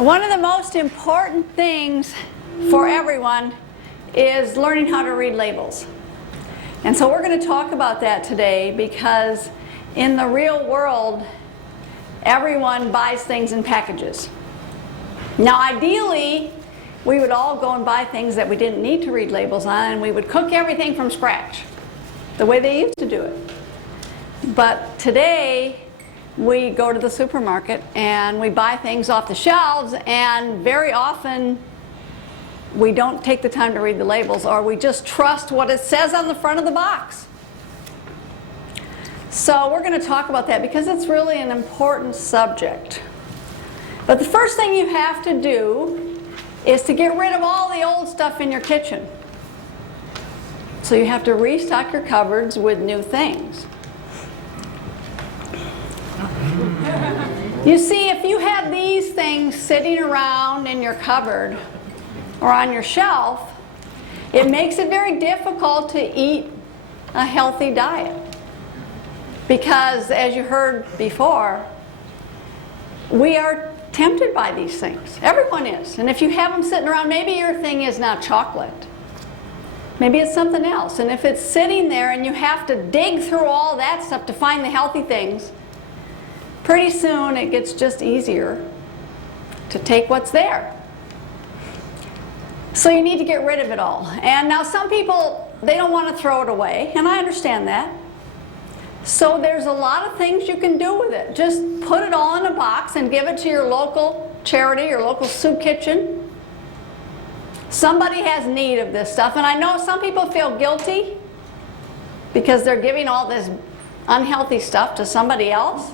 One of the most important things for everyone is learning how to read labels. And so we're going to talk about that today because in the real world, everyone buys things in packages. Now ideally, we would all go and buy things that we didn't need to read labels on, and we would cook everything from scratch, the way they used to do it. But today, we go to the supermarket and we buy things off the shelves, and very often we don't take the time to read the labels, or we just trust what it says on the front of the box. So we're going to talk about that because it's really an important subject. But the first thing you have to do is to get rid of all the old stuff in your kitchen. So you have to restock your cupboards with new things. You see, if you have these things sitting around in your cupboard or on your shelf, it makes it very difficult to eat a healthy diet. Because, as you heard before, we are tempted by these things. Everyone is. And if you have them sitting around, maybe your thing is not chocolate. Maybe it's something else. And if it's sitting there and you have to dig through all that stuff to find the healthy things, pretty soon it gets just easier to take what's there. So you need to get rid of it all. And now some people, they don't want to throw it away, and I understand that. So there's a lot of things you can do with it. Just put it all in a box and give it to your local charity, your local soup kitchen. Somebody has need of this stuff, and I know some people feel guilty because they're giving all this unhealthy stuff to somebody else.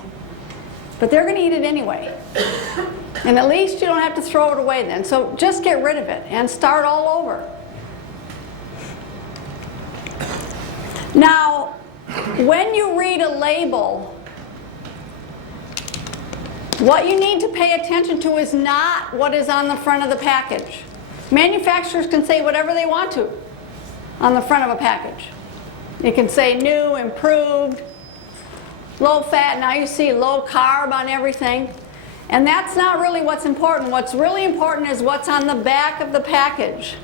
But they're going to eat it anyway. And at least you don't have to throw it away then. So just get rid of it and start all over. Now, when you read a label, what you need to pay attention to is not what is on the front of the package. Manufacturers can say whatever they want to on the front of a package. You can say new, improved, low fat. Now you see low carb on everything. And that's not really what's important. What's really important is what's on the back of the package.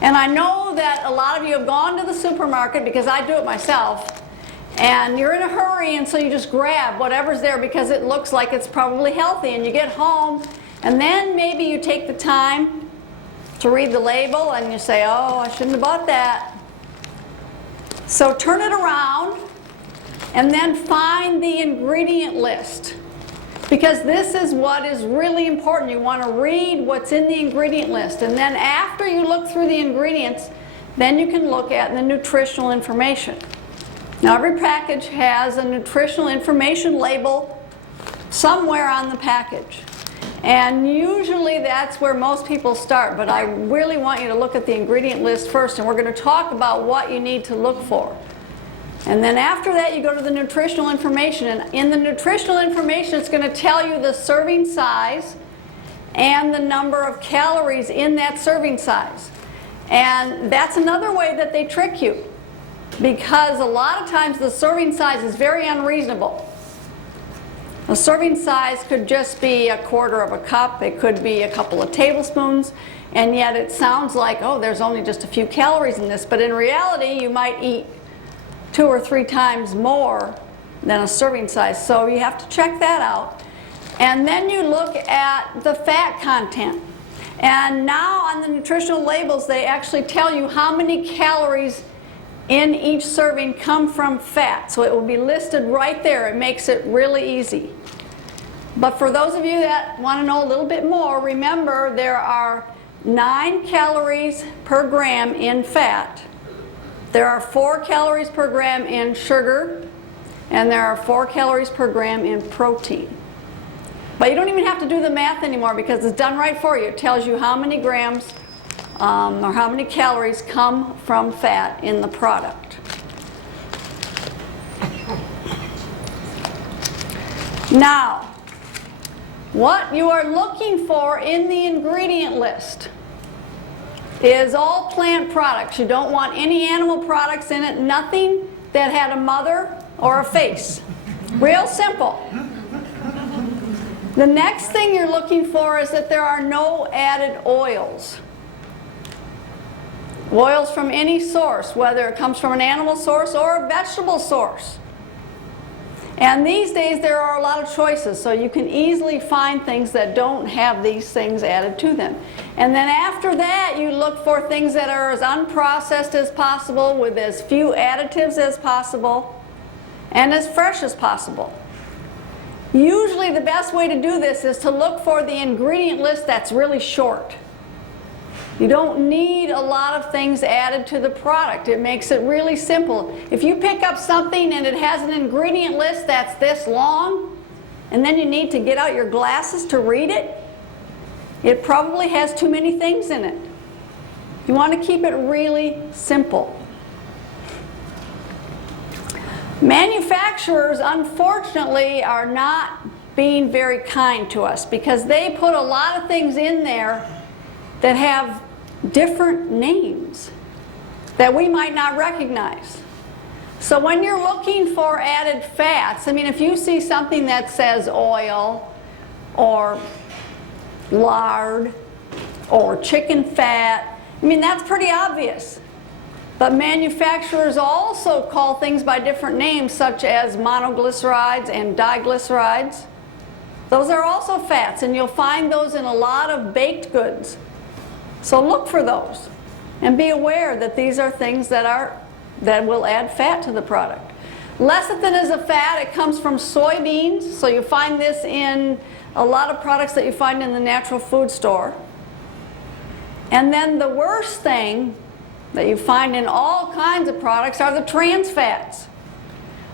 And I know that a lot of you have gone to the supermarket, because I do it myself, and you're in a hurry, and so you just grab whatever's there because it looks like it's probably healthy. And you get home, and then maybe you take the time to read the label, and you say, oh, I shouldn't have bought that. So turn it around, and then find the ingredient list, because this is what is really important. You want to read what's in the ingredient list, and then after you look through the ingredients, then you can look at the nutritional information. Now every package has a nutritional information label somewhere on the package, and usually that's where most people start, but I really want you to look at the ingredient list first, and we're going to talk about what you need to look for. And then after that, you go to the nutritional information. And in the nutritional information, it's going to tell you the serving size and the number of calories in that serving size. And that's another way that they trick you, because a lot of times the serving size is very unreasonable. A serving size could just be 1/4 of a cup. It could be a couple of tablespoons. And yet it sounds like, oh, there's only just a few calories in this. But in reality, you might eat 2 or 3 times more than a serving size. So you have to check that out. And then you look at the fat content. And now on the nutritional labels, they actually tell you how many calories in each serving come from fat. So it will be listed right there. It makes it really easy. But for those of you that want to know a little bit more, remember there are 9 calories per gram in fat. There are 4 calories per gram in sugar, and there are 4 calories per gram in protein. But you don't even have to do the math anymore because it's done right for you. It tells you how many grams or how many calories come from fat in the product. Now, what you are looking for in the ingredient list is all plant products. You don't want any animal products in it, nothing that had a mother or a face. Real simple. The next thing you're looking for is that there are no added oils. Oils from any source, whether it comes from an animal source or a vegetable source. And these days there are a lot of choices, so you can easily find things that don't have these things added to them. And then after that, you look for things that are as unprocessed as possible, with as few additives as possible, and as fresh as possible. Usually the best way to do this is to look for the ingredient list that's really short. You don't need a lot of things added to the product. It makes it really simple. If you pick up something and it has an ingredient list that's this long, and then you need to get out your glasses to read it, it probably has too many things in it. You want to keep it really simple. Manufacturers, unfortunately, are not being very kind to us because they put a lot of things in there that have different names that we might not recognize. So when you're looking for added fats, I mean, if you see something that says oil or lard or chicken fat, I mean, that's pretty obvious. But manufacturers also call things by different names, such as monoglycerides and diglycerides. Those are also fats, and you'll find those in a lot of baked goods. So look for those and be aware that these are things that will add fat to the product. Lecithin is a fat. It comes from soybeans, so you find this in a lot of products that you find in the natural food store. And then the worst thing that you find in all kinds of products are the trans fats.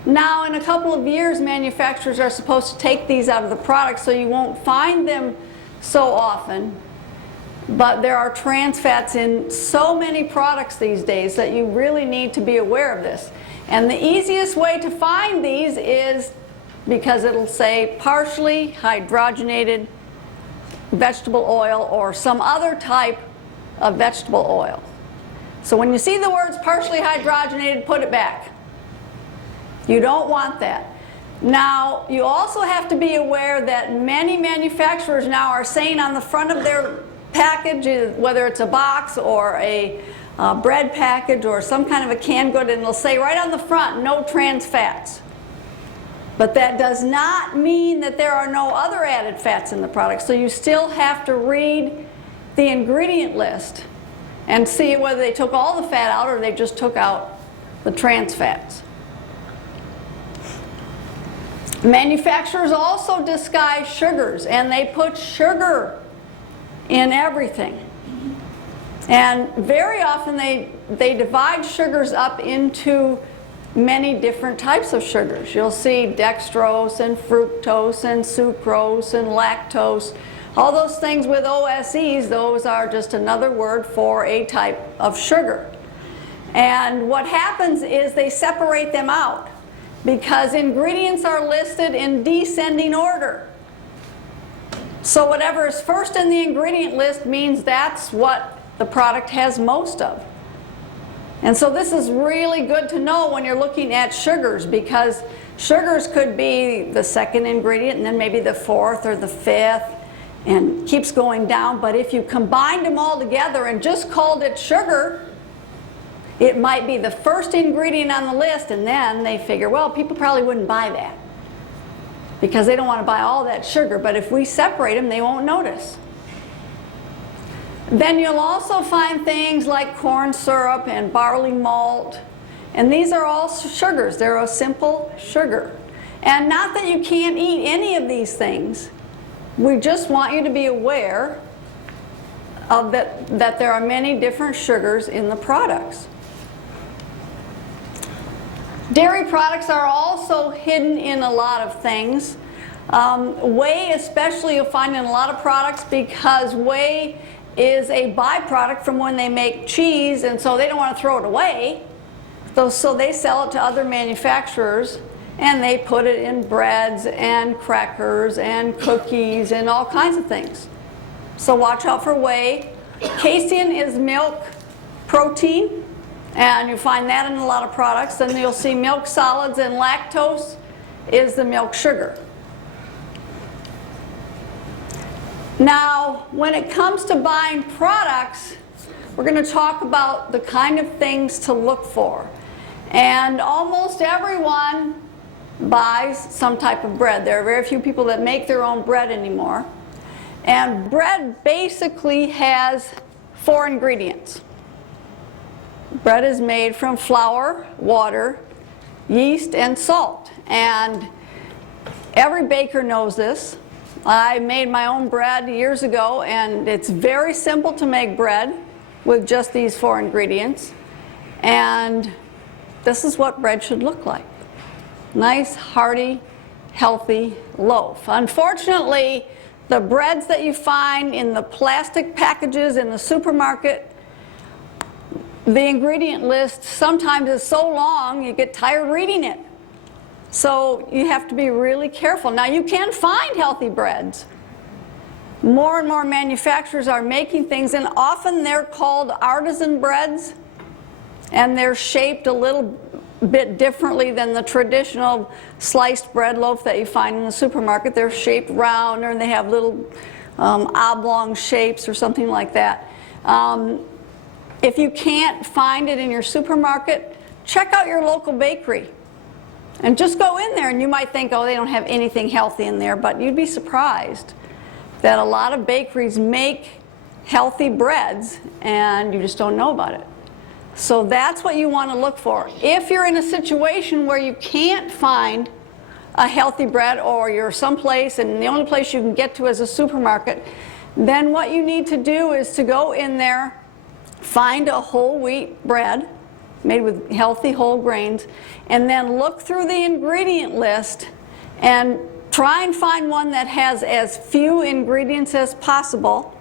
Now, in a couple of years, manufacturers are supposed to take these out of the product so you won't find them so often. But there are trans fats in so many products these days that you really need to be aware of this. And the easiest way to find these is because it'll say partially hydrogenated vegetable oil or some other type of vegetable oil. So when you see the words partially hydrogenated, put it back. You don't want that. Now, you also have to be aware that many manufacturers now are saying on the front of their package, whether it's a box or a bread package or some kind of a canned good, and it'll say right on the front, no trans fats. But that does not mean that there are no other added fats in the product. So you still have to read the ingredient list and see whether they took all the fat out or they just took out the trans fats. Manufacturers also disguise sugars, and they put sugar in everything. And very often they divide sugars up into many different types of sugars. You'll see dextrose and fructose and sucrose and lactose. All those things with OSEs, those are just another word for a type of sugar. And what happens is they separate them out because ingredients are listed in descending order. So whatever is first in the ingredient list means that's what the product has most of. And so this is really good to know when you're looking at sugars, because sugars could be the second ingredient and then maybe the fourth or the fifth, and keeps going down. But if you combined them all together and just called it sugar, it might be the first ingredient on the list, and then they figure, well, people probably wouldn't buy that because they don't want to buy all that sugar. But if we separate them, they won't notice. Then you'll also find things like corn syrup and barley malt, and these are all sugars. They're a simple sugar. And not that you can't eat any of these things. We just want you to be aware of that there are many different sugars in the products. Dairy products are also hidden in a lot of things. Whey especially you'll find in a lot of products, because whey is a byproduct from when they make cheese, and so they don't want to throw it away. So they sell it to other manufacturers, and they put it in breads and crackers and cookies and all kinds of things. So watch out for whey. Casein is milk protein, and you find that in a lot of products. Then you'll see milk solids, and lactose is the milk sugar. Now, when it comes to buying products, we're going to talk about the kind of things to look for. And almost everyone buys some type of bread. There are very few people that make their own bread anymore. And bread basically has 4 ingredients. Bread is made from flour, water, yeast, and salt. And every baker knows this. I made my own bread years ago, and it's very simple to make bread with just these 4 ingredients. And this is what bread should look like. Nice, hearty, healthy loaf. Unfortunately, the breads that you find in the plastic packages in the supermarket, the ingredient list sometimes is so long you get tired reading it. So you have to be really careful. Now, you can find healthy breads. More and more manufacturers are making things, and often they're called artisan breads, and they're shaped a little bit differently than the traditional sliced bread loaf that you find in the supermarket. They're shaped round, or they have little oblong shapes or something like that. If you can't find it in your supermarket, check out your local bakery. And just go in there, and you might think, oh, they don't have anything healthy in there, but you'd be surprised that a lot of bakeries make healthy breads, and you just don't know about it. So that's what you want to look for. If you're in a situation where you can't find a healthy bread, or you're someplace and the only place you can get to is a supermarket, then what you need to do is to go in there, find a whole wheat bread made with healthy whole grains, and then look through the ingredient list and try and find one that has as few ingredients as possible.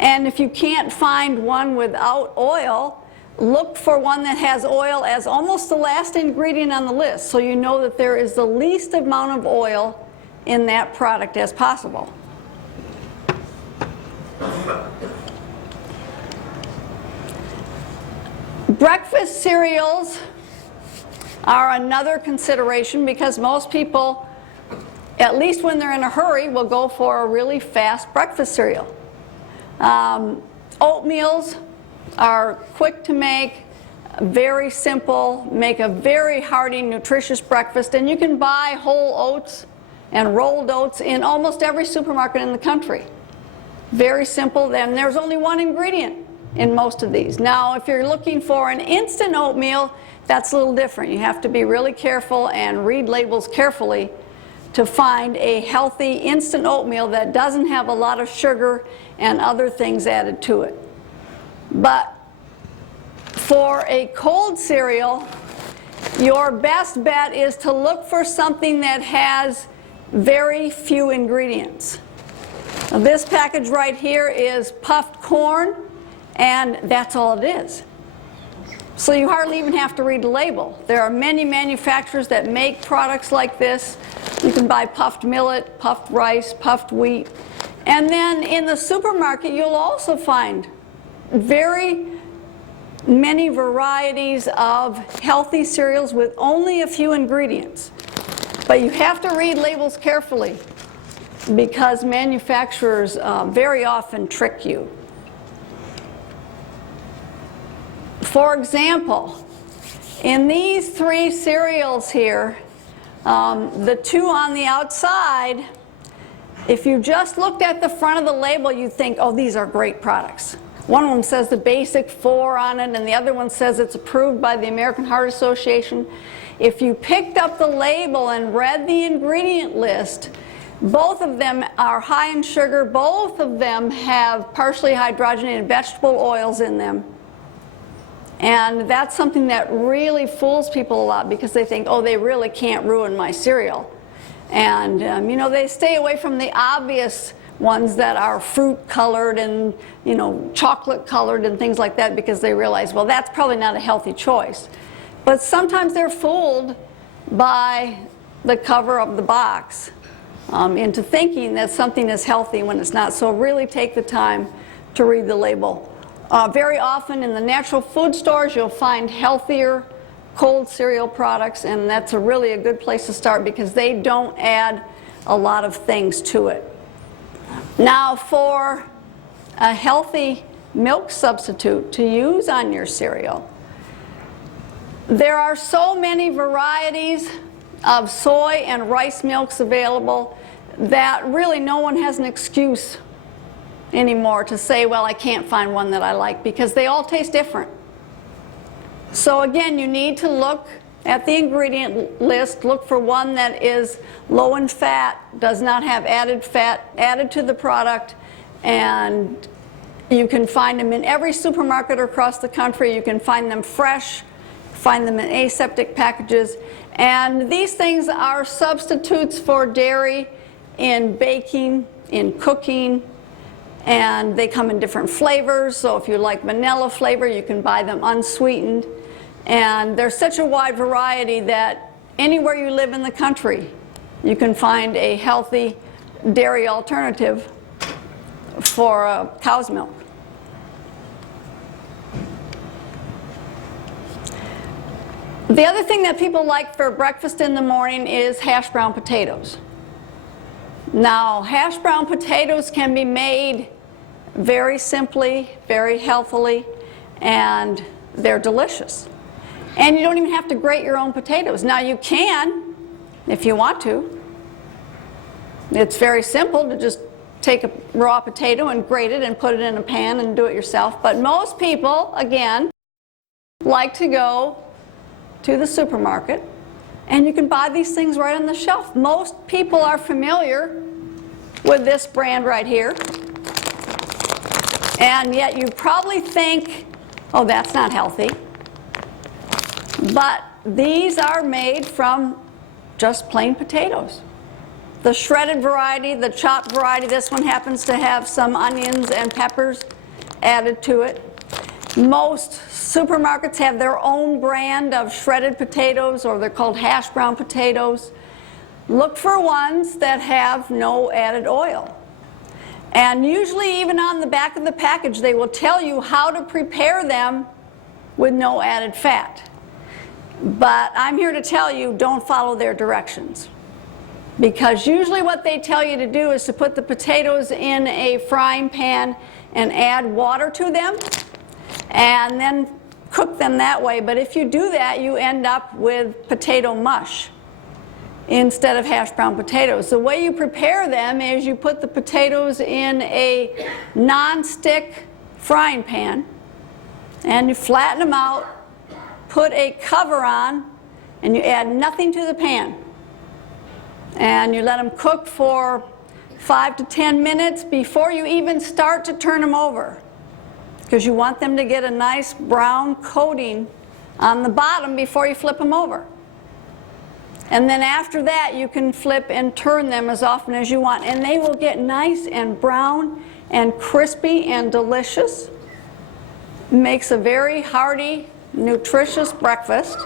And if you can't find one without oil, look for one that has oil as almost the last ingredient on the list, so you know that there is the least amount of oil in that product as possible. Breakfast cereals are another consideration, because most people, at least when they're in a hurry, will go for a really fast breakfast cereal. Oatmeals are quick to make, very simple, make a very hearty, nutritious breakfast, and you can buy whole oats and rolled oats in almost every supermarket in the country. Very simple, then there's only 1 ingredient in most of these. Now, if you're looking for an instant oatmeal, that's a little different. You have to be really careful and read labels carefully to find a healthy instant oatmeal that doesn't have a lot of sugar and other things added to it. But for a cold cereal, your best bet is to look for something that has very few ingredients. Now, this package right here is puffed corn, and that's all it is. So you hardly even have to read the label. There are many manufacturers that make products like this. You can buy puffed millet, puffed rice, puffed wheat. And then in the supermarket, you'll also find very many varieties of healthy cereals with only a few ingredients. But you have to read labels carefully, because manufacturers very often trick you. For example, in these 3 cereals here, the 2 on the outside, if you just looked at the front of the label, you'd think, oh, these are great products. One of them says the basic 4 on it, and the other one says it's approved by the American Heart Association. If you picked up the label and read the ingredient list, both of them are high in sugar. Both of them have partially hydrogenated vegetable oils in them. And that's something that really fools people a lot, because they think, oh, they really can't ruin my cereal. And you know, they stay away from the obvious ones that are fruit colored and, you know, chocolate colored and things like that, because they realize, well, that's probably not a healthy choice. But sometimes they're fooled by the cover of the box into thinking that something is healthy when it's not. So really take the time to read the label. Very often in the natural food stores, you'll find healthier cold cereal products, and that's really a good place to start, because they don't add a lot of things to it. Now for a healthy milk substitute to use on your cereal, there are so many varieties of soy and rice milks available that really no one has an excuse anymore to say, well, I can't find one that I like, because they all taste different. So again, you need to look at the ingredient list, look for one that is low in fat, does not have added fat added to the product, and you can find them in every supermarket across the country. You can find them fresh, find them in aseptic packages, and these things are substitutes for dairy in baking, in cooking, and they come in different flavors. So if you like vanilla flavor, you can buy them unsweetened. And there's such a wide variety that anywhere you live in the country, you can find a healthy dairy alternative for cow's milk. The other thing that people like for breakfast in the morning is hash brown potatoes. Now, hash brown potatoes can be made very simply, very healthily, and they're delicious. And you don't even have to grate your own potatoes. Now, you can if you want to. It's very simple to just take a raw potato and grate it and put it in a pan and do it yourself. But most people, again, like to go to the supermarket, and you can buy these things right on the shelf. Most people are familiar with this brand right here, and yet you probably think, oh, that's not healthy. But these are made from just plain potatoes. The shredded variety, the chopped variety, this one happens to have some onions and peppers added to it. Most supermarkets have their own brand of shredded potatoes, or they're called hash brown potatoes. Look for ones that have no added oil. And usually even on the back of the package they will tell you how to prepare them with no added fat. But I'm here to tell you, don't follow their directions. Because usually what they tell you to do is to put the potatoes in a frying pan and add water to them, and then cook them that way. But if you do that, you end up with potato mush instead of hash brown potatoes. The way you prepare them is you put the potatoes in a non-stick frying pan, and you flatten them out, put a cover on, and you add nothing to the pan. And you let them cook for 5 to 10 minutes before you even start to turn them over, because you want them to get a nice brown coating on the bottom before you flip them over. And then after that, you can flip and turn them as often as you want, and they will get nice and brown and crispy and delicious. Makes a very hearty, nutritious breakfast,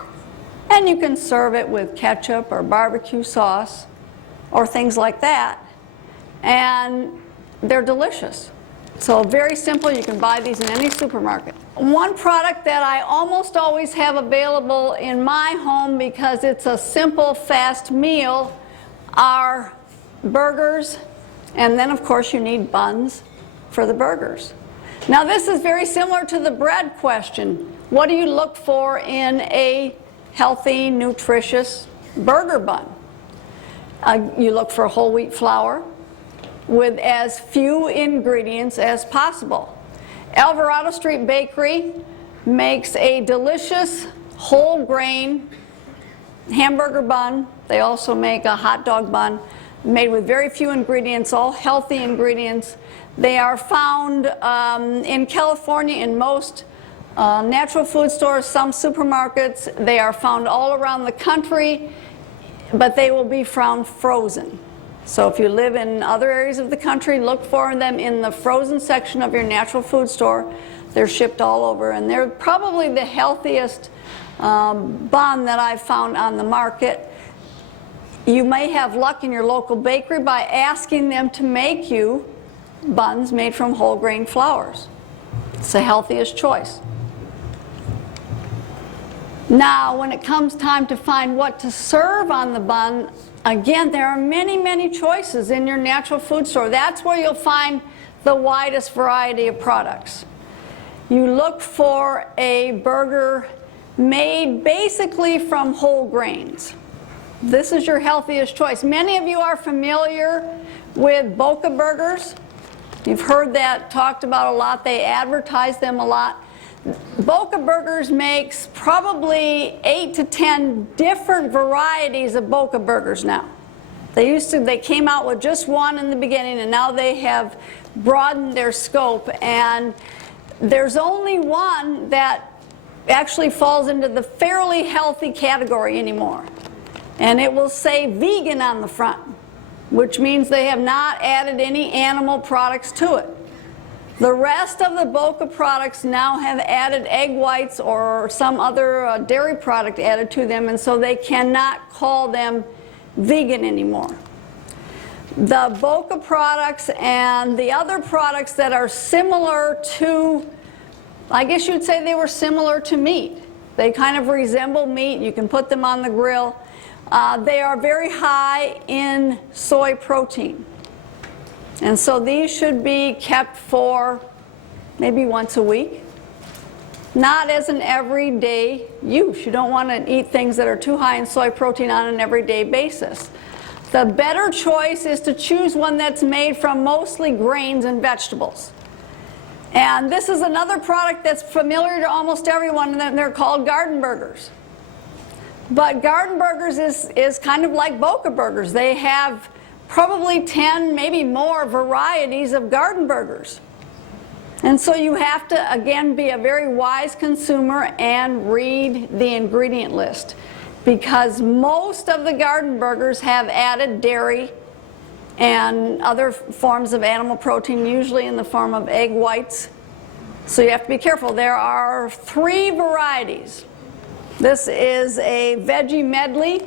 and you can serve it with ketchup or barbecue sauce or things like that, and they're delicious. So very simple. You can buy these in any supermarket. One product that I almost always have available in my home, because it's a simple, fast meal, are burgers, and then of course you need buns for the burgers. Now this is very similar to the bread question. What do you look for in a healthy, nutritious burger bun? You look for whole wheat flour with as few ingredients as possible. Alvarado Street Bakery makes a delicious whole grain hamburger bun. They also make a hot dog bun made with very few ingredients, all healthy ingredients. They are found in California in most natural food stores, some supermarkets. They are found all around the country, but they will be found frozen. So if you live in other areas of the country, look for them in the frozen section of your natural food store. They're shipped all over, and they're probably the healthiest bun that I've found on the market. You may have luck in your local bakery by asking them to make you buns made from whole grain flours. It's the healthiest choice. Now, when it comes time to find what to serve on the bun, again, there are many, many choices in your natural food store. That's where you'll find the widest variety of products. You look for a burger made basically from whole grains. This is your healthiest choice. Many of you are familiar with Boca burgers. You've heard that talked about a lot. They advertise them a lot. Boca Burgers makes probably 8 to 10 different varieties of Boca Burgers now. They came out with just one in the beginning, and now they have broadened their scope, and there's only one that actually falls into the fairly healthy category anymore. And it will say vegan on the front, which means they have not added any animal products to it. The rest of the Boca products now have added egg whites or some other dairy product added to them, and so they cannot call them vegan anymore. The Boca products and the other products that are similar to, I guess you'd say they were similar to meat. They kind of resemble meat. You can put them on the grill. They are very high in soy protein. And so these should be kept for maybe once a week. Not as an everyday use. You don't want to eat things that are too high in soy protein on an everyday basis. The better choice is to choose one that's made from mostly grains and vegetables. And this is another product that's familiar to almost everyone, and they're called garden burgers. But garden burgers is kind of like Boca burgers. They have probably 10, maybe more varieties of garden burgers. And so you have to, again, be a very wise consumer and read the ingredient list, because most of the garden burgers have added dairy and other forms of animal protein, usually in the form of egg whites. So you have to be careful. There are 3 varieties. This is a veggie medley.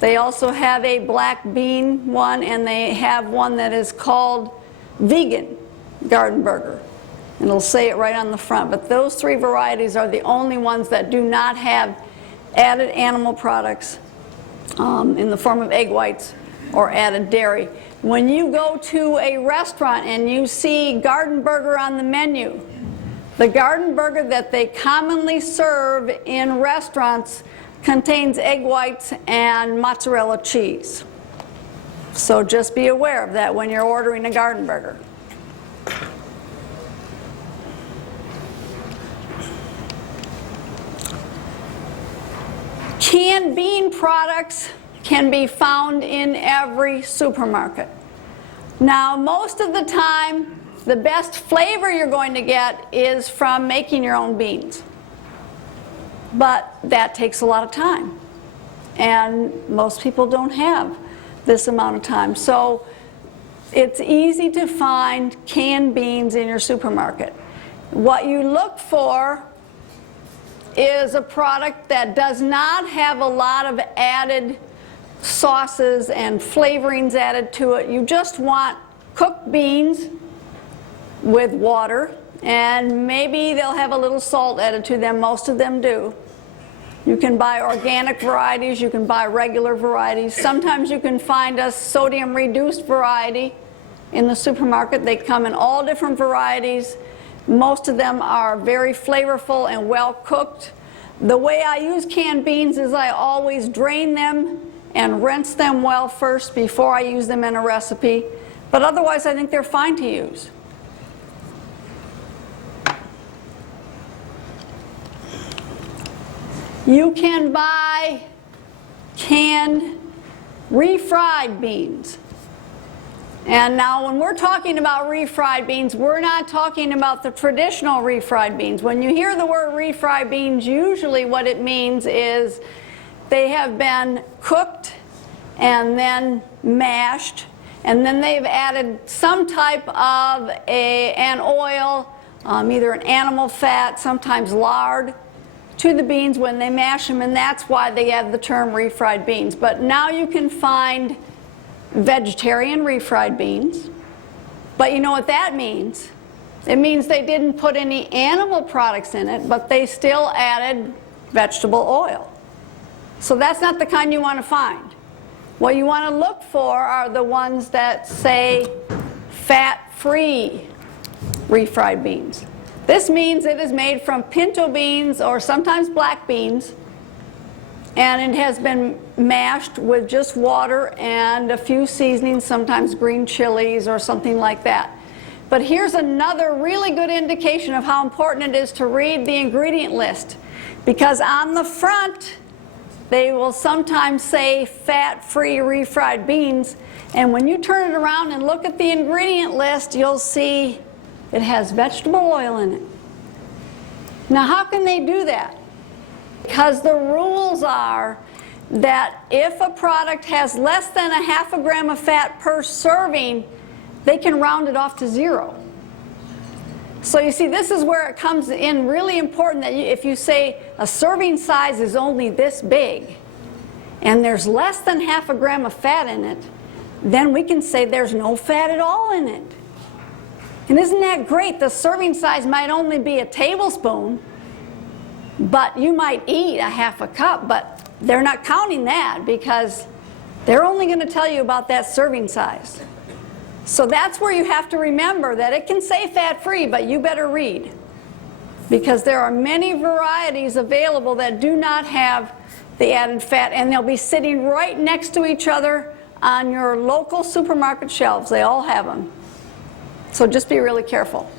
They also have a black bean one, and they have one that is called vegan garden burger. And it'll say it right on the front. But those 3 varieties are the only ones that do not have added animal products in the form of egg whites or added dairy. When you go to a restaurant and you see garden burger on the menu, the garden burger that they commonly serve in restaurants contains egg whites and mozzarella cheese. So just be aware of that when you're ordering a garden burger. Canned bean products can be found in every supermarket. Now, most of the time, the best flavor you're going to get is from making your own beans. But that takes a lot of time, and most people don't have this amount of time. So it's easy to find canned beans in your supermarket. What you look for is a product that does not have a lot of added sauces and flavorings added to it. You just want cooked beans with water, and maybe they'll have a little salt added to them. Most of them do. You can buy organic varieties, you can buy regular varieties. Sometimes you can find a sodium reduced variety in the supermarket. They come in all different varieties. Most of them are very flavorful and well cooked. The way I use canned beans is I always drain them and rinse them well first before I use them in a recipe. But otherwise, I think they're fine to use. You can buy canned refried beans. And now when we're talking about refried beans, we're not talking about the traditional refried beans. When you hear the word refried beans, usually what it means is they have been cooked and then mashed, and then they've added some type of an oil, either an animal fat, sometimes lard, to the beans when they mash them, and that's why they have the term refried beans. But now you can find vegetarian refried beans, but you know what that means? It means they didn't put any animal products in it, but they still added vegetable oil. So that's not the kind you want to find. What you want to look for are the ones that say fat-free refried beans. This means it is made from pinto beans or sometimes black beans, and it has been mashed with just water and a few seasonings, sometimes green chilies or something like that. But here's another really good indication of how important it is to read the ingredient list, because on the front they will sometimes say fat-free refried beans, and when you turn it around and look at the ingredient list, you'll see it has vegetable oil in it. Now, how can they do that? Because the rules are that if a product has less than 1/2 gram of fat per serving, they can round it off to 0. So you see, this is where it comes in really important that if you say a serving size is only this big and there's less than 1/2 gram of fat in it, then we can say there's no fat at all in it. And isn't that great? The serving size might only be a tablespoon, but you might eat 1/2 cup, but they're not counting that because they're only going to tell you about that serving size. So that's where you have to remember that it can say fat-free, but you better read, because there are many varieties available that do not have the added fat, and they'll be sitting right next to each other on your local supermarket shelves. They all have them. So just be really careful.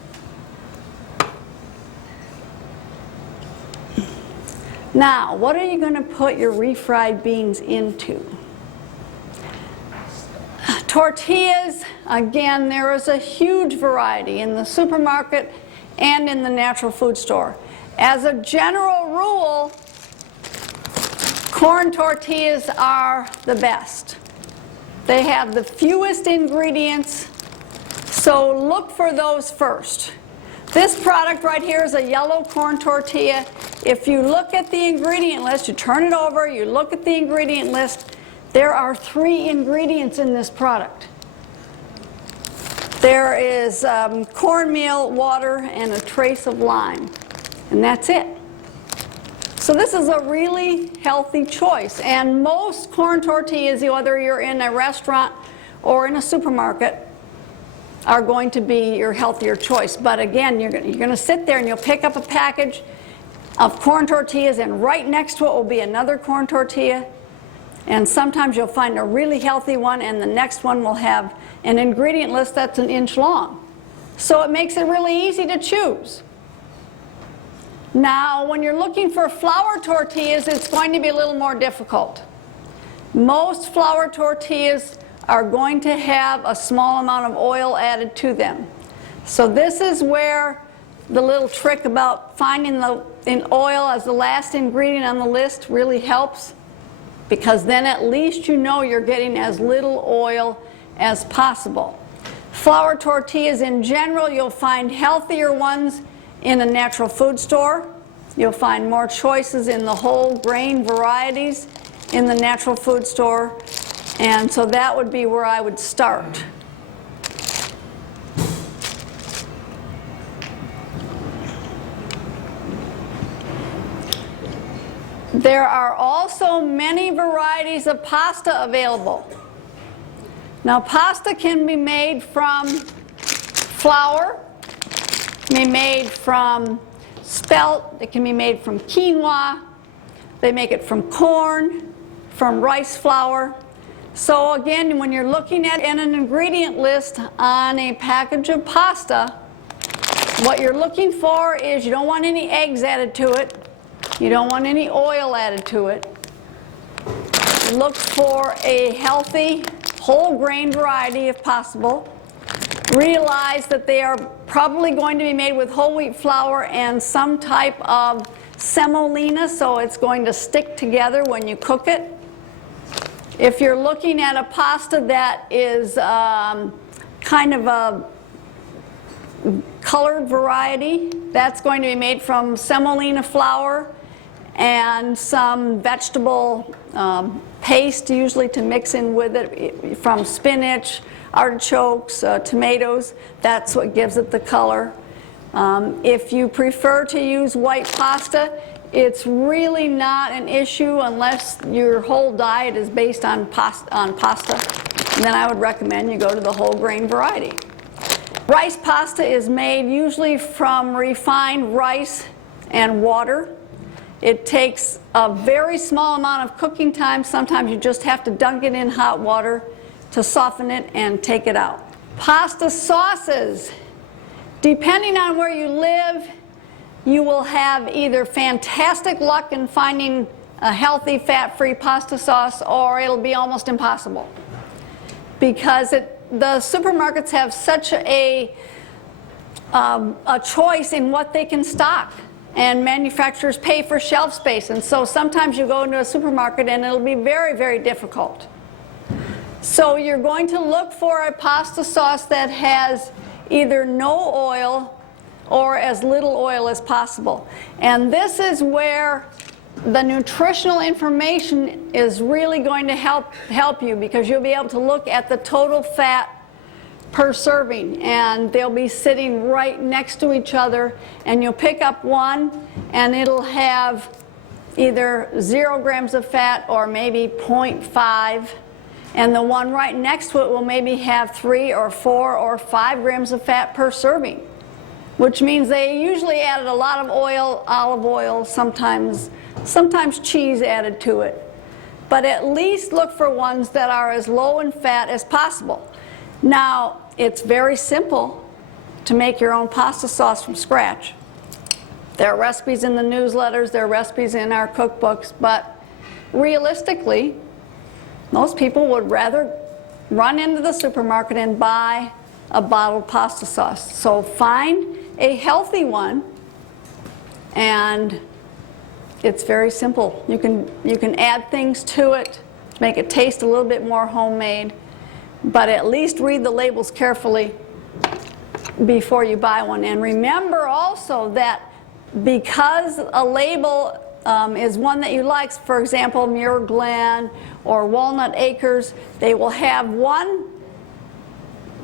Now, what are you going to put your refried beans into? Tortillas, again, there is a huge variety in the supermarket and in the natural food store. As a general rule, corn tortillas are the best. They have the fewest ingredients, so look for those first. This product right here is a yellow corn tortilla. If you look at the ingredient list, you turn it over, you look at the ingredient list, there are 3 ingredients in this product. There is cornmeal, water, and a trace of lime, and that's it. So this is a really healthy choice, and most corn tortillas, whether you're in a restaurant or in a supermarket, are going to be your healthier choice. But again, you're going to sit there and you'll pick up a package of corn tortillas, and right next to it will be another corn tortilla. And sometimes you'll find a really healthy one, and the next one will have an ingredient list that's 1 inch long. So it makes it really easy to choose. Now, when you're looking for flour tortillas, it's going to be a little more difficult. Most flour tortillas are going to have a small amount of oil added to them. So this is where the little trick about finding in oil as the last ingredient on the list really helps, because then at least you know you're getting as little oil as possible. Flour tortillas in general, you'll find healthier ones in a natural food store. You'll find more choices in the whole grain varieties in the natural food store. And so that would be where I would start. There are also many varieties of pasta available. Now, pasta can be made from flour, it can be made from spelt, it can be made from quinoa, they make it from corn, from rice flour. So again, when you're looking at an ingredient list on a package of pasta, what you're looking for is you don't want any eggs added to it. You don't want any oil added to it. Look for a healthy, whole grain variety if possible. Realize that they are probably going to be made with whole wheat flour and some type of semolina, so it's going to stick together when you cook it. If you're looking at a pasta that is kind of a colored variety, that's going to be made from semolina flour and some vegetable paste, usually to mix in with it, from spinach, artichokes, tomatoes. That's what gives it the color. If you prefer to use white pasta, it's really not an issue unless your whole diet is based on pasta. And then I would recommend you go to the whole grain variety. Rice pasta is made usually from refined rice and water. It takes a very small amount of cooking time. Sometimes you just have to dunk it in hot water to soften it and take it out. Pasta sauces. Depending on where you live, you will have either fantastic luck in finding a healthy, fat-free pasta sauce, or it'll be almost impossible. Because the supermarkets have such a choice in what they can stock. And manufacturers pay for shelf space. And so sometimes you go into a supermarket and it'll be very, very difficult. So you're going to look for a pasta sauce that has either no oil or as little oil as possible. And this is where the nutritional information is really going to help you, because you'll be able to look at the total fat per serving, and they'll be sitting right next to each other, and you'll pick up one and it'll have either 0 grams of fat or maybe 0.5, and the one right next to it will maybe have 3 or 4 or 5 grams of fat per serving, which means they usually added a lot of oil, olive oil, sometimes cheese added to it. But at least look for ones that are as low in fat as possible. Now, it's very simple to make your own pasta sauce from scratch. There are recipes in the newsletters, there are recipes in our cookbooks, but realistically, most people would rather run into the supermarket and buy a bottled pasta sauce. So find a healthy one, and it's very simple. You can add things to it to make it taste a little bit more homemade, but at least read the labels carefully before you buy one. And remember also that because a label is one that you like, for example, Muir Glen or Walnut Acres, they will have one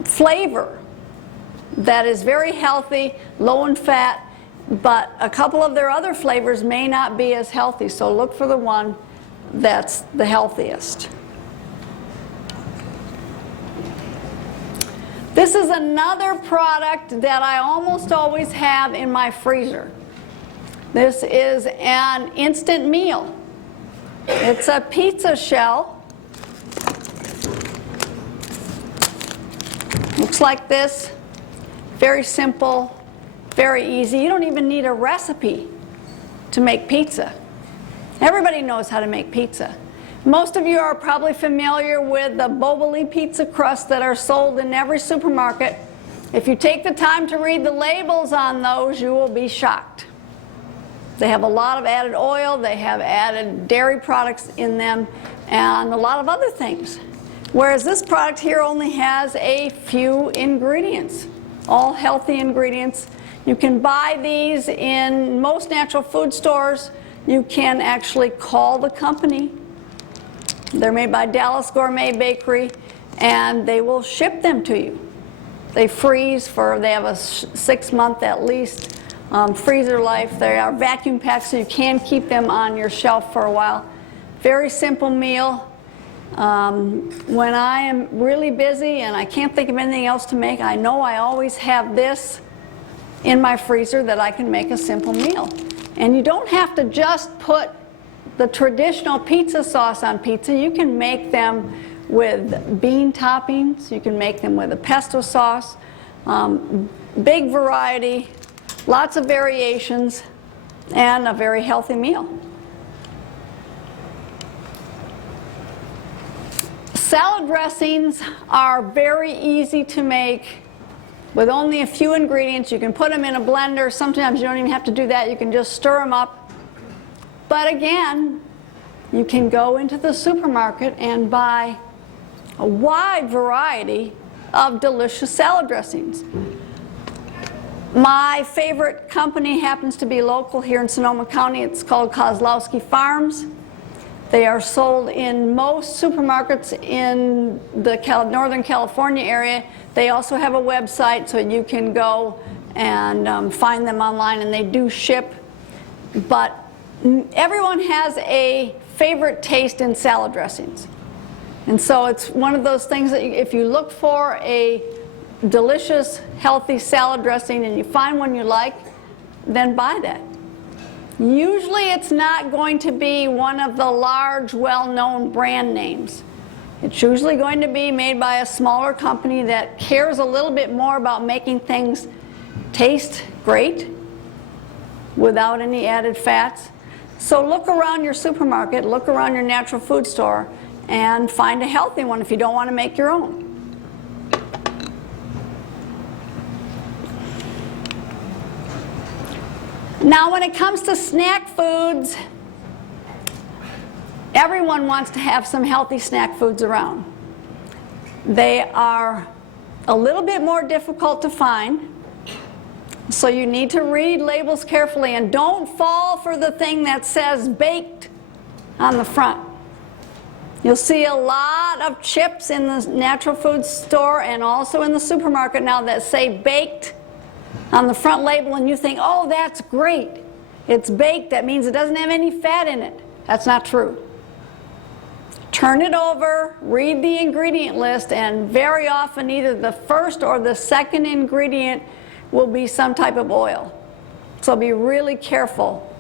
flavor that is very healthy, low in fat, but a couple of their other flavors may not be as healthy. So look for the one that's the healthiest. This is another product that I almost always have in my freezer. This is an instant meal. It's a pizza shell. Looks like this. Very simple, very easy. You don't even need a recipe to make pizza. Everybody knows how to make pizza. Most of you are probably familiar with the Boboli pizza crusts that are sold in every supermarket. If you take the time to read the labels on those, you will be shocked. They have a lot of added oil, they have added dairy products in them, and a lot of other things. Whereas this product here only has a few ingredients, all healthy ingredients. You can buy these in most natural food stores. You can actually call the company. They're made by Dallas Gourmet Bakery, and they will ship them to you. They freeze they have a 6-month at least freezer life. They are vacuum packed, so you can keep them on your shelf for a while. Very simple meal. When I am really busy and I can't think of anything else to make, I know I always have this in my freezer that I can make a simple meal. And you don't have to just put the traditional pizza sauce on pizza. You can make them with bean toppings. You can make them with a pesto sauce. Big variety, lots of variations, and a very healthy meal. Salad dressings are very easy to make with only a few ingredients. You can put them in a blender. Sometimes you don't even have to do that. You can just stir them up. But again, you can go into the supermarket and buy a wide variety of delicious salad dressings. My favorite company happens to be local here in Sonoma County. It's called Kozlowski Farms. They are sold in most supermarkets in the Northern California area. They also have a website, so you can go and find them online, and they do ship. But Everyone has a favorite taste in salad dressings. And so it's one of those things that if you look for a delicious, healthy salad dressing and you find one you like, then buy that. Usually it's not going to be one of the large, well-known brand names. It's usually going to be made by a smaller company that cares a little bit more about making things taste great without any added fats. So look around your supermarket, look around your natural food store, and find a healthy one if you don't want to make your own. Now when it comes to snack foods, everyone wants to have some healthy snack foods around. They are a little bit more difficult to find, so you need to read labels carefully and don't fall for the thing that says baked on the front. You'll see a lot of chips in the natural food store and also in the supermarket now that say baked on the front label, and you think, oh, that's great. It's baked. That means it doesn't have any fat in it. That's not true. Turn it over, read the ingredient list, and very often either the first or the second ingredient will be some type of oil. So be really careful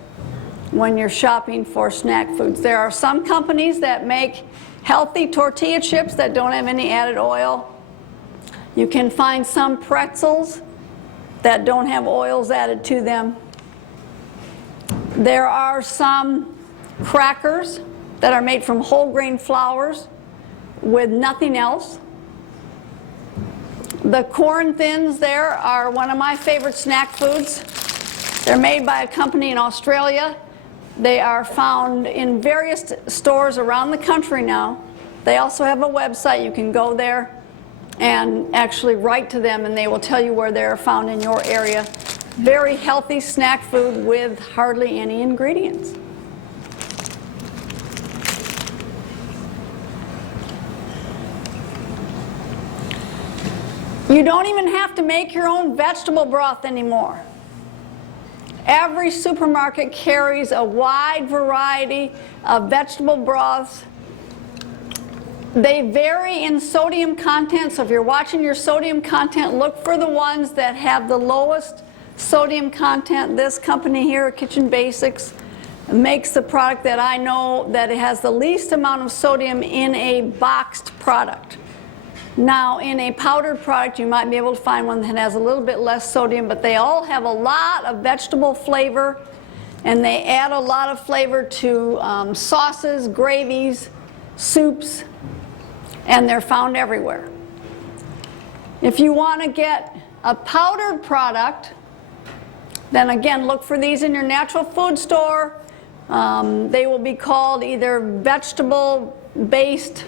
when you're shopping for snack foods. There are some companies that make healthy tortilla chips that don't have any added oil. You can find some pretzels that don't have oils added to them. There are some crackers that are made from whole grain flours with nothing else. The corn thins there are one of my favorite snack foods. They're made by a company in Australia. They are found in various stores around the country now. They also have a website. You can go there and actually write to them and they will tell you where they're found in your area. Very healthy snack food with hardly any ingredients. You don't even have to make your own vegetable broth anymore. Every supermarket carries a wide variety of vegetable broths. They vary in sodium content, so if you're watching your sodium content, look for the ones that have the lowest sodium content. This company here, Kitchen Basics, makes the product that I know that it has the least amount of sodium in a boxed product. Now, in a powdered product, you might be able to find one that has a little bit less sodium, but they all have a lot of vegetable flavor, and they add a lot of flavor to sauces, gravies, soups, and they're found everywhere. If you want to get a powdered product, then again, look for these in your natural food store. They will be called either vegetable-based,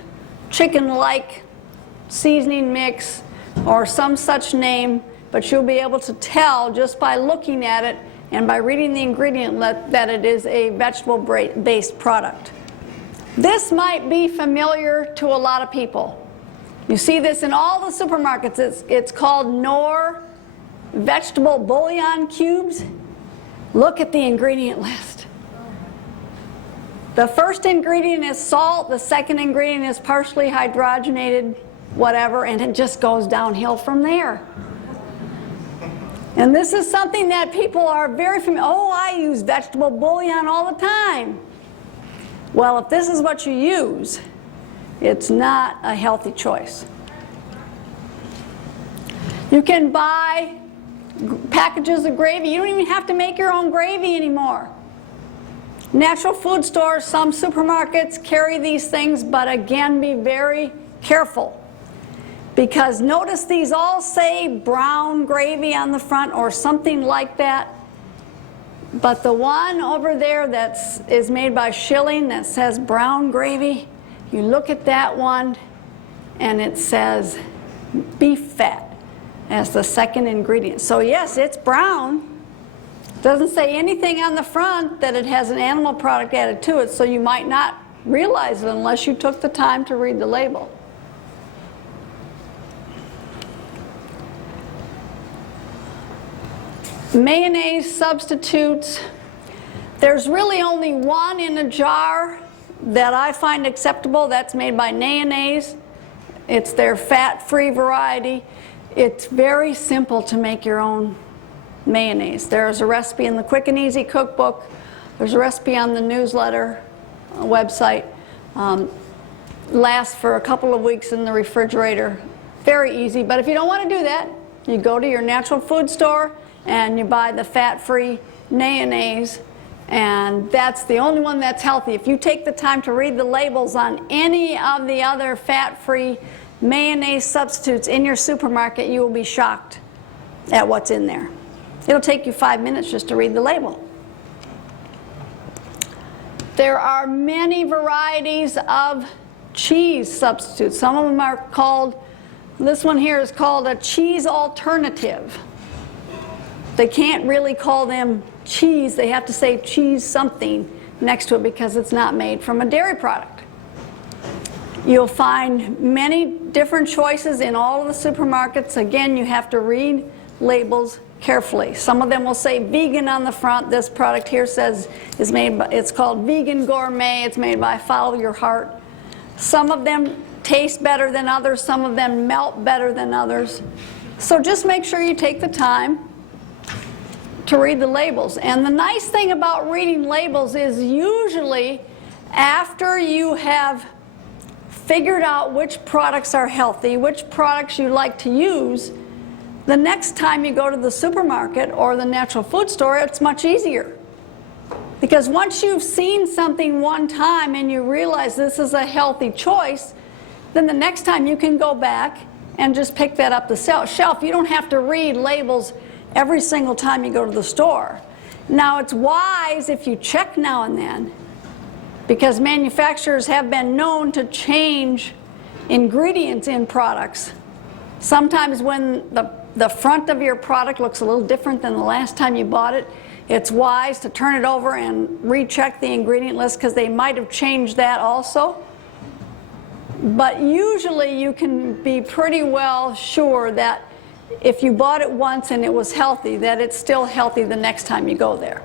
chicken-like seasoning mix or some such name, but you'll be able to tell just by looking at it and by reading the ingredient list that it is a vegetable-based product. This might be familiar to a lot of people. You see this in all the supermarkets. It's called Knorr vegetable bouillon cubes. Look at the ingredient list. The first ingredient is salt, the second ingredient is partially hydrogenated whatever, and it just goes downhill from there. And this is something that people are very familiar. Oh, I use vegetable bouillon all the time. Well, if this is what you use, it's not a healthy choice. You can buy packages of gravy. You don't even have to make your own gravy anymore. Natural food stores, some supermarkets carry these things, but again, be very careful. Because notice these all say brown gravy on the front or something like that. But the one over there that is made by Schilling that says brown gravy, you look at that one and it says beef fat as the second ingredient. So yes, it's brown. It doesn't say anything on the front that it has an animal product added to it, so you might not realize it unless you took the time to read the label. Mayonnaise substitutes. There's really only one in a jar that I find acceptable. That's made by Mayonnaise. It's their fat-free variety. It's very simple to make your own mayonnaise. There's a recipe in the Quick and Easy cookbook. There's a recipe on the newsletter website. Lasts for a couple of weeks in the refrigerator. Very easy, but if you don't want to do that, you go to your natural food store and you buy the fat-free mayonnaise, and that's the only one that's healthy. If you take the time to read the labels on any of the other fat-free mayonnaise substitutes in your supermarket, you will be shocked at what's in there. It'll take you 5 minutes just to read the label. There are many varieties of cheese substitutes. Some of them are called, this one here is called a cheese alternative. They can't really call them cheese. They have to say cheese something next to it because it's not made from a dairy product. You'll find many different choices in all of the supermarkets. Again, you have to read labels carefully. Some of them will say vegan on the front. This product here says it's called Vegan Gourmet. It's made by Follow Your Heart. Some of them taste better than others. Some of them melt better than others. So just make sure you take the time to read the labels. And the nice thing about reading labels is usually after you have figured out which products are healthy, which products you like to use, the next time you go to the supermarket or the natural food store, it's much easier. Because once you've seen something one time and you realize this is a healthy choice, then the next time you can go back and just pick that up the shelf. You don't have to read labels every single time you go to the store. Now, it's wise if you check now and then, because manufacturers have been known to change ingredients in products. Sometimes when the front of your product looks a little different than the last time you bought it, it's wise to turn it over and recheck the ingredient list because they might have changed that also. But usually you can be pretty well sure that if you bought it once and it was healthy, that it's still healthy the next time you go there.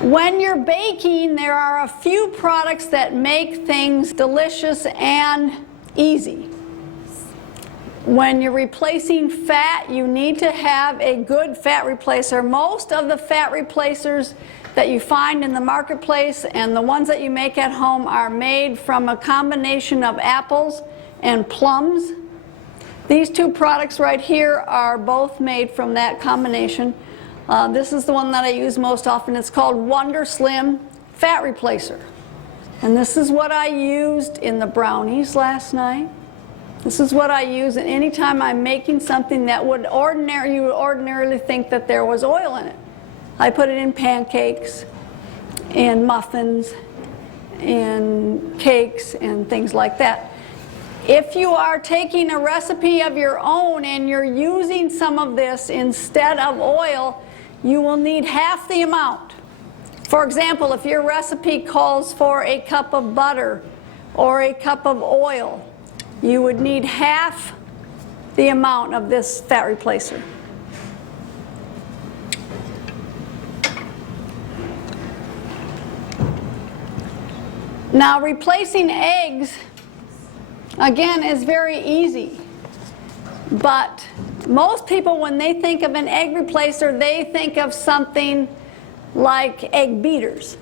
When you're baking, there are a few products that make things delicious and easy. When you're replacing fat, you need to have a good fat replacer. Most of the fat replacers that you find in the marketplace and the ones that you make at home are made from a combination of apples and plums. These two products right here are both made from that combination. This is the one that I use most often. It's called Wonder Slim Fat Replacer. And this is what I used in the brownies last night. This is what I use any time I'm making something that you would ordinarily think that there was oil in it. I put it in pancakes, in muffins, in cakes, and things like that. If you are taking a recipe of your own and you're using some of this instead of oil, you will need half the amount. For example, if your recipe calls for a cup of butter or a cup of oil, you would need half the amount of this fat replacer. Now, replacing eggs, again, is very easy. But most people, when they think of an egg replacer, they think of something like egg beaters.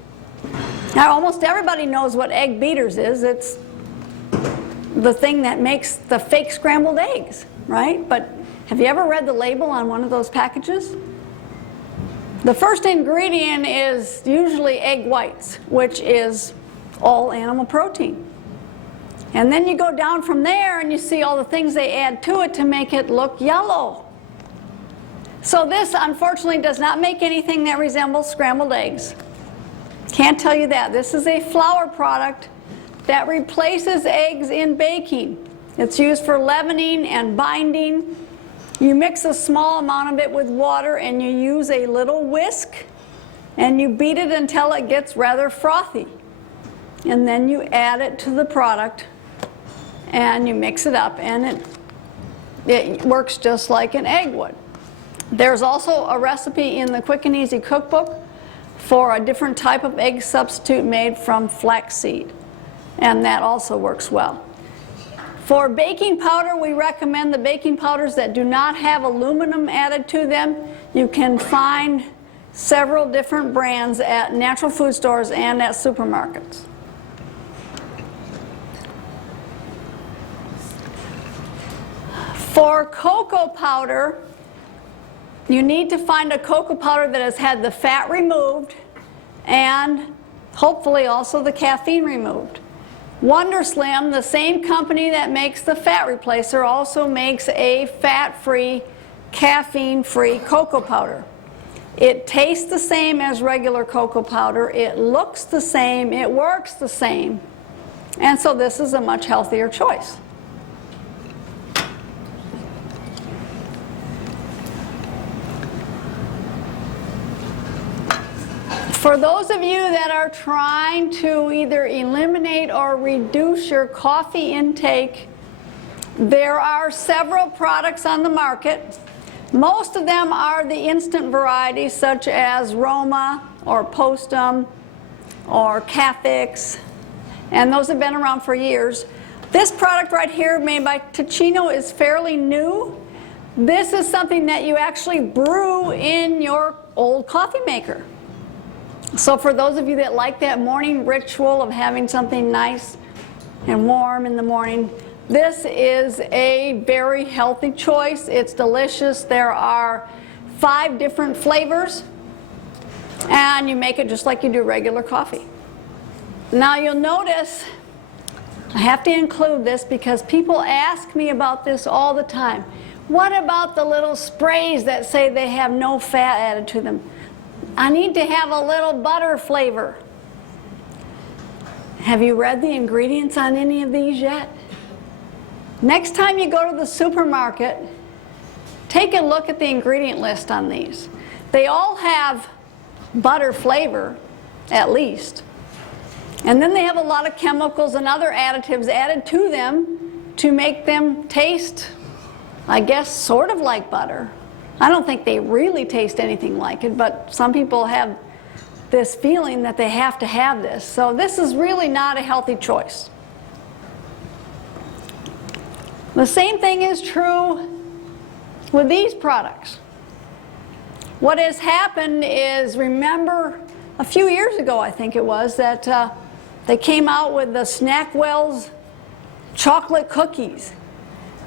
Now, almost everybody knows what egg beaters is. It's the thing that makes the fake scrambled eggs, right? But have you ever read the label on one of those packages? The first ingredient is usually egg whites, which is all animal protein. And then you go down from there and you see all the things they add to it to make it look yellow. So this, unfortunately, does not make anything that resembles scrambled eggs. Can't tell you that. This is a flour product that replaces eggs in baking. It's used for leavening and binding. You mix a small amount of it with water and you use a little whisk and you beat it until it gets rather frothy. And then you add it to the product and you mix it up, and it works just like an egg would. There's also a recipe in the Quick and Easy cookbook for a different type of egg substitute made from flaxseed, and that also works well. For baking powder, we recommend the baking powders that do not have aluminum added to them. You can find several different brands at natural food stores and at supermarkets. For cocoa powder, you need to find a cocoa powder that has had the fat removed and hopefully also the caffeine removed. WonderSlim, the same company that makes the fat replacer, also makes a fat-free, caffeine-free cocoa powder. It tastes the same as regular cocoa powder, it looks the same, it works the same, and so this is a much healthier choice. For those of you that are trying to either eliminate or reduce your coffee intake, there are several products on the market. Most of them are the instant varieties such as Roma or Postum or Cafix, and those have been around for years. This product right here made by Ticino is fairly new. This is something that you actually brew in your old coffee maker. So for those of you that like that morning ritual of having something nice and warm in the morning, this is a very healthy choice. It's delicious. There are 5 different flavors, and you make it just like you do regular coffee. Now you'll notice, I have to include this because people ask me about this all the time. What about the little sprays that say they have no fat added to them? I need to have a little butter flavor. Have you read the ingredients on any of these yet? Next time you go to the supermarket, take a look at the ingredient list on these. They all have butter flavor, at least. And then they have a lot of chemicals and other additives added to them to make them taste, I guess, sort of like butter. I don't think they really taste anything like it, but some people have this feeling that they have to have this. So this is really not a healthy choice. The same thing is true with these products. What has happened is, remember a few years ago, I think it was, that they came out with the Snackwell's chocolate cookies.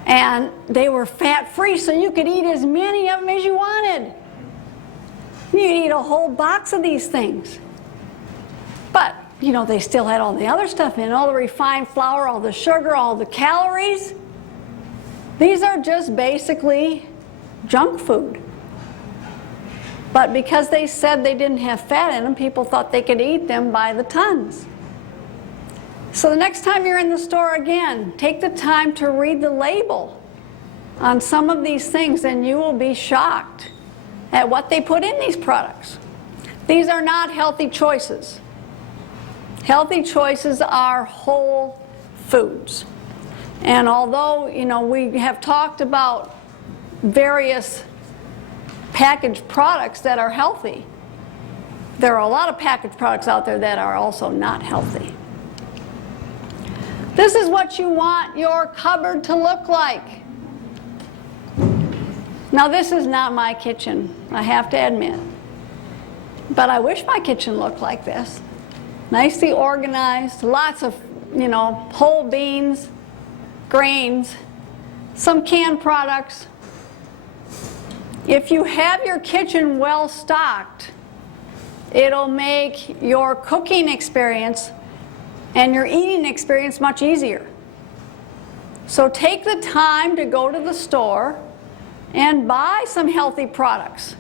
And they were fat-free, so you could eat as many of them as you wanted. You could eat a whole box of these things. But, you know, they still had all the other stuff in, all the refined flour, all the sugar, all the calories. These are just basically junk food. But because they said they didn't have fat in them, people thought they could eat them by the tons. So the next time you're in the store again, take the time to read the label on some of these things, and you will be shocked at what they put in these products. These are not healthy choices. Healthy choices are whole foods. And although, you know, we have talked about various packaged products that are healthy, there are a lot of packaged products out there that are also not healthy. This is what you want your cupboard to look like. Now this is not my kitchen, I have to admit. But I wish my kitchen looked like this. Nicely organized, lots of, you know, whole beans, grains, some canned products. If you have your kitchen well stocked, it'll make your cooking experience and your eating experience much easier. So take the time to go to the store and buy some healthy products.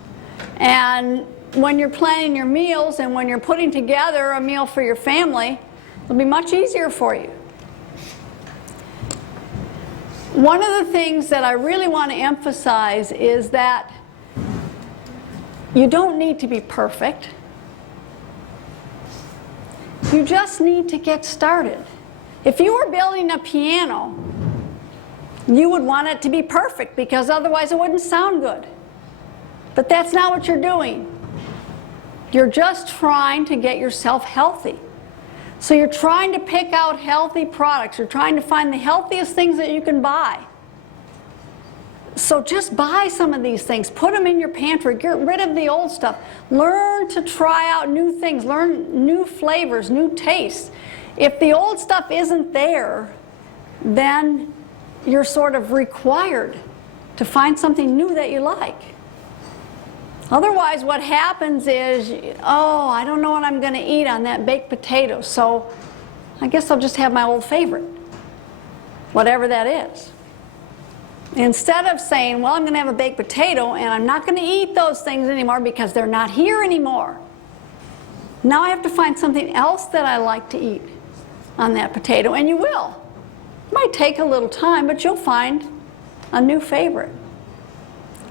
And when you're planning your meals and when you're putting together a meal for your family, it'll be much easier for you. One of the things that I really want to emphasize is that you don't need to be perfect. You just need to get started. If you were building a piano, you would want it to be perfect because otherwise it wouldn't sound good. But that's not what you're doing. You're just trying to get yourself healthy. So you're trying to pick out healthy products. You're trying to find the healthiest things that you can buy. So just buy some of these things. Put them in your pantry. Get rid of the old stuff. Learn to try out new things. Learn new flavors, new tastes. If the old stuff isn't there, then you're sort of required to find something new that you like. Otherwise, what happens is, oh, I don't know what I'm going to eat on that baked potato, so I guess I'll just have my old favorite, whatever that is. Instead of saying, well, I'm going to have a baked potato and I'm not going to eat those things anymore because they're not here anymore. Now I have to find something else that I like to eat on that potato, and you will. It might take a little time, but you'll find a new favorite.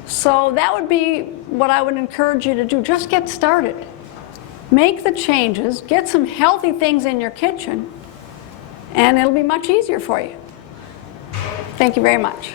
So that would be what I would encourage you to do. Just get started. Make the changes, get some healthy things in your kitchen, and it'll be much easier for you. Thank you very much.